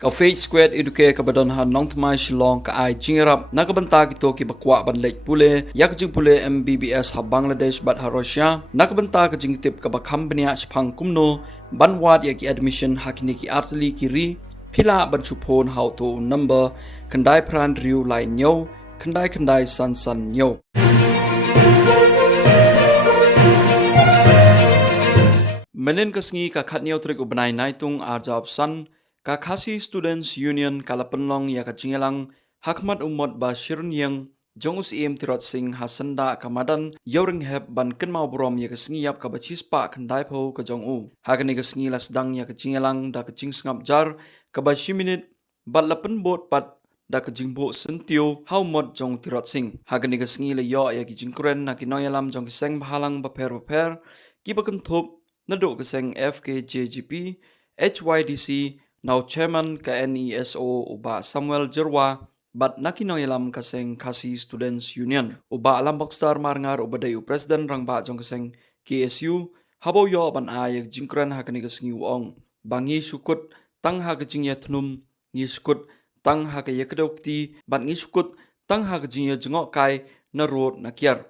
Cafe Square eduke kabadon han nong tmai Shillong ka ai jingrap nakabanta kito ki bakwa ban lek pule yak jing pule MBBS ha Bangladesh bat ha Russia nakabanta ka jing tip ka ba company a chphang kumno ban wat yak admission hakini ki artli ki ri phila ban chupon how to number kandai pran riu lai nyo kandai san nyo menen kasngi ka khat nyo trik ubanai naitung arjab san ka khasi students union kalapenlong ya ka jingelang hakmat umot ba shirun yang jongus em tirot sing hasanda kamadan yoring heb ban kenmau brom ya ka sngiyap ka bachis pa khandai pho ka jongu hagani ka sngi lasdang ya ka jingelang da ka jing ngap jar ka ba shiminit bat lapen bot pat da ka jingbo sentio how mod jong tirot sing hagani ka sngi le yo ya ki jingkren na ki noyalam jong ki seng bhalang ba pher ki ba kan thop na do ka seng FKJGP HYDC now chairman ka NESO uba Samuel Jerwa bat nakinoyalam kaseng Khasi Students Union uba alam bokstar marngar uba dayu president rangba jong kaseng KSU habo yo ban ayek jingkran hakani kasngi uong bangi sukut tang ha kajingya thnum ngi sukut tang ha ka yakdokti bat ngi sukut tang ha kajingya jengok kai na road nakiar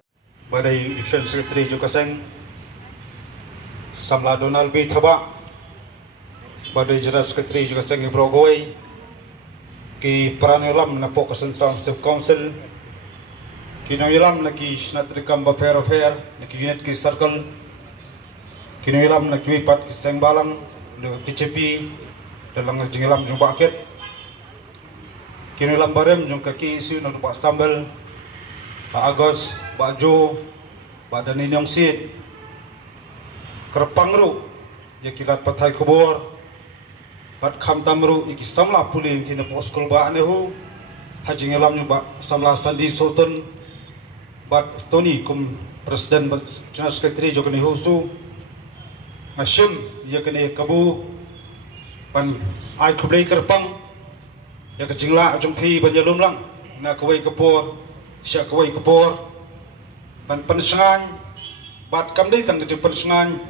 badai election secretary jo kaseng Samla Donald B Thaba badai General Secretary juga sengi Brogoi ki pranolam na Pocus Central State Council ki noilam na ki snatrikam ba fair na ki unit ki circle ki noilam na ki pat ki sengbalang na KCP dalang jingelam jumpa aket ki noilam barem jung ka ki isu na ba sambal ba Agos ba Jo ba Danilyong Sid kerpangru ya kilat patai kubur bat kham tamru iki samla pulin thina poskul ba nehu hajing elam ba samla sandi sultan bat tony kum presiden bat general secretary jo kene husu ashim ya kene kabu pan ai khublei kerpang ya ka jingla jungphi ban yalum lang na kawai kapor sya kawai kapor pan pensengan bat kamdei tang ke pensengan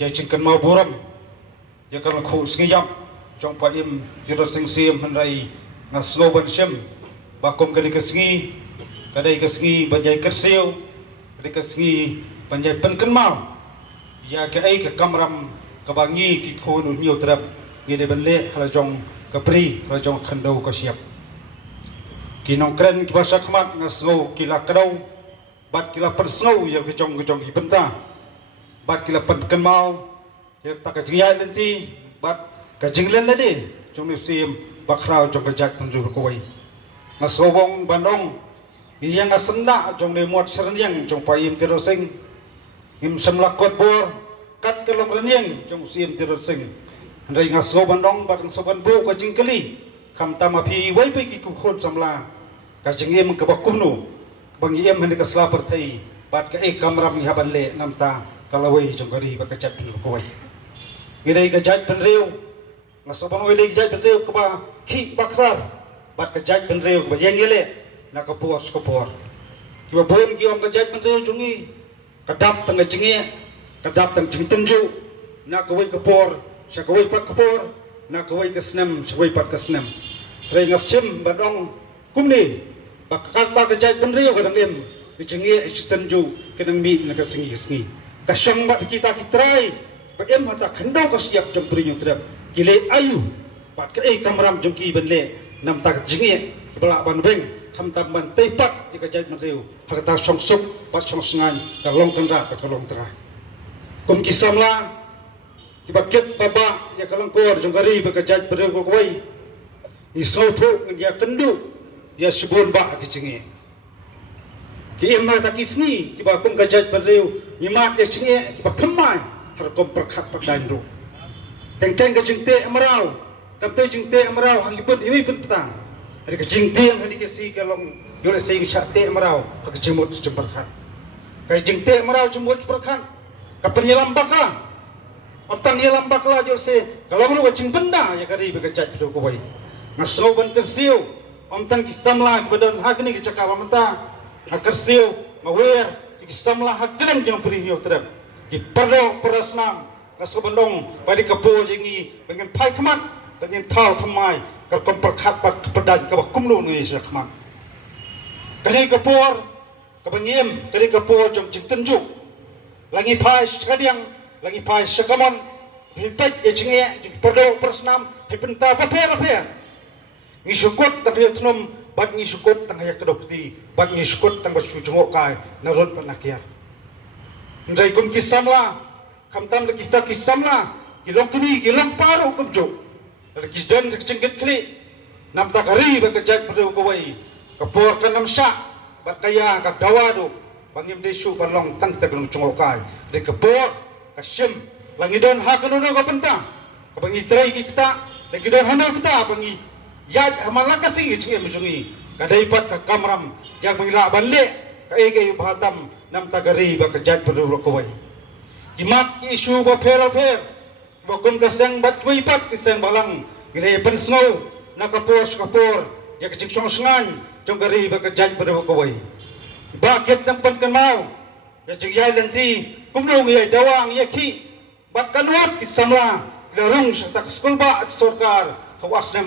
ya jingkan mau buram ya kan khu sngiyam trong pa im jirot sing sim hanrai na sloban shem bakom kali kasngi kadai kasngi banjai kersiu kadai kasngi banjai penken mau ya ke ai ke kamram kabangi ki khonu nyu trap ngide banle hala jong kapri hala jong khandau ka siap ki nong kren ki basa khmat na snow ki la kadau bat ki la pen snow ya ke jong ki penta bat ki la penken mau ya tak ka jiai nanti bat kajinglen ladi jong sim bakrau jong kajak penjur koi ngasowong bandong yang ngasenda jong ne muat sernyang jong paim tirosing im semlakot bor kat kelong renyang jong sim tirosing andai ngasow bandong bakang soban bu kajing kali kam tamapi wai pe ki kukhon samla kajingem ke bakumnu bang iem hene kasla pertai bat ka e kamram haban le namta kalawai jong kari bakajak penjur koi gidai kajak penriu ngasoban wele jaj benreu ba ki baksar bat ka jaj benreu ba jengele na kapor ki ba bon ki om ka jaj benreu jungi kadap tang jinge kadap tang jingtenju na ka wei kapor sa ka wei pat kapor na ka wei ka snem sa wei pat ka snem re ngasim badong kumni ba ka jaj benreu ka dangem ki jinge jingtenju ka dang mi na ka singi ka syang ba kita kitrai ba em hata khandau ka siap jempri nyutrap gile ayu pat ke kamram jungki benle nam tak jinge kebala ban beng kham tam ban tepat jika jai materiu hakata songsuk pat songsengan ka long tendra ka long tera kum kisamla kibaket baba ya kalang kor jongari ba ka jai beriu ko koi ni soto ya kendu dia sebun ba ki jinge ki emma ta kisni kiba kum ka jai beriu imat ya jinge kiba thamai har kom prakhat pakdan ru teng ka jingte amrau kamte jingte amrau hakipun imi pun petang hari ka jingte hari ka si kalong yole sei ka chate amrau hak jimot jembarkan ka jingte amrau jemot jembarkan ka penyelam baka amtang yelam bakla jo se kalong ru jing benda ya kari be ka chat ko bai ngaso ban kersiu amtang kisamla badan hakni ka cakap amta hakersiu mawer kisamla haklen jang priyo trap ki perlo perasnam kaso bandong balik kapo jingi pengen pai kemat pengen tahu thamai kerkom perkhat kepedan ke kumlu ngi sakman kali kapur kabangiem kali kapur jom cintenjuk lagi pas kadiang lagi pas sakamon hibat ya jinge perdo persnam hipenta paper ngi syukut tang hitunum bat ngi syukut tang hayak kedokti bat ngi syukut tang basu jengok kai narut panakia ndai kum kisamla kamtam lagi sta kisamla gilong kini gilong paru kumjo lagi dan cengket kli nam takari bakajat perdo kawai kapur kanam syak bakaya ka dawadu bangim desu balong tang taglong jengok kai de kapur kasim langi don hakuno ka penta kabangi trai kita lagi don hanau kita bangi ya malaka sing jinge mujungi kadai pat ka kamram jak mangila balle ka ege bahatam nam tagari ba kajat perdo kawai imat ki isu ba fer bakun kaseng bat wi pat kiseng balang gire pen snow nakapor ya kecik song sengan jong gari ba kajat perdo kawai ba ket nam pen kenau ya jigai lenti kumrung ya dawang ya ki bakkanwat kisamla larung sa tak sekolah ba sarkar hawas nem